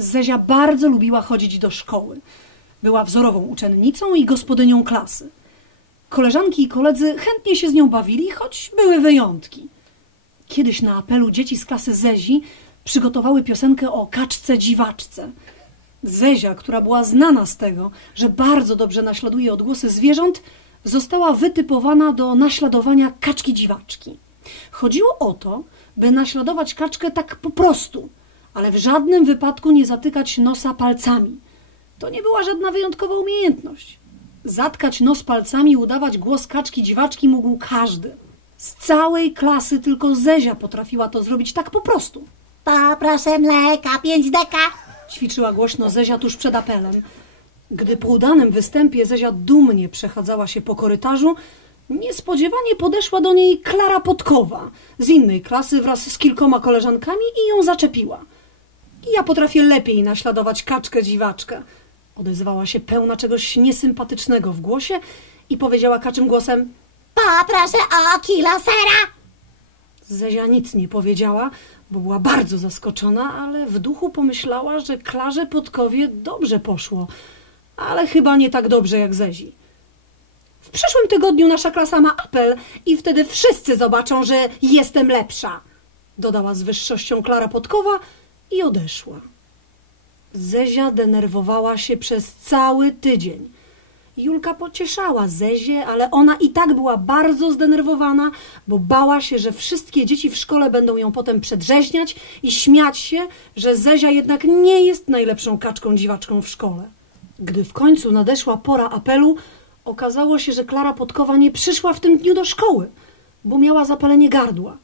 Zezia bardzo lubiła chodzić do szkoły. Była wzorową uczennicą i gospodynią klasy. Koleżanki i koledzy chętnie się z nią bawili, choć były wyjątki. Kiedyś na apelu dzieci z klasy Zezi przygotowały piosenkę o kaczce dziwaczce. Zezia, która była znana z tego, że bardzo dobrze naśladuje odgłosy zwierząt, została wytypowana do naśladowania kaczki dziwaczki. Chodziło o to, by naśladować kaczkę tak po prostu, ale w żadnym wypadku nie zatykać nosa palcami. To nie była żadna wyjątkowa umiejętność. Zatkać nos palcami i udawać głos kaczki dziwaczki mógł każdy. Z całej klasy tylko Zezia potrafiła to zrobić tak po prostu. Poproszę mleka, pięć deka. Ćwiczyła głośno Zezia tuż przed apelem. Gdy po udanym występie Zezia dumnie przechadzała się po korytarzu, niespodziewanie podeszła do niej Klara Podkowa z innej klasy wraz z kilkoma koleżankami i ją zaczepiła. Ja potrafię lepiej naśladować kaczkę dziwaczkę. Odezwała się pełna czegoś niesympatycznego w głosie i powiedziała kaczym głosem Poproszę o kilo sera. Zezia nic nie powiedziała, bo była bardzo zaskoczona, ale w duchu pomyślała, że Klarze Podkowie dobrze poszło, ale chyba nie tak dobrze jak Zezi. W przyszłym tygodniu nasza klasa ma apel i wtedy wszyscy zobaczą, że jestem lepsza, dodała z wyższością Klara Podkowa i odeszła. Zezia denerwowała się przez cały tydzień. Julka pocieszała Zezię, ale ona i tak była bardzo zdenerwowana, bo bała się, że wszystkie dzieci w szkole będą ją potem przedrzeźniać i śmiać się, że Zezia jednak nie jest najlepszą kaczką dziwaczką w szkole. Gdy w końcu nadeszła pora apelu, okazało się, że Klara Podkowa nie przyszła w tym dniu do szkoły, bo miała zapalenie gardła.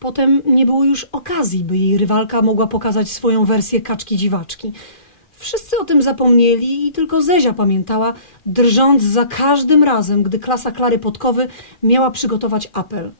Potem nie było już okazji, by jej rywalka mogła pokazać swoją wersję kaczki dziwaczki. Wszyscy o tym zapomnieli i tylko Zezia pamiętała, drżąc za każdym razem, gdy klasa Klary Podkowy miała przygotować apel.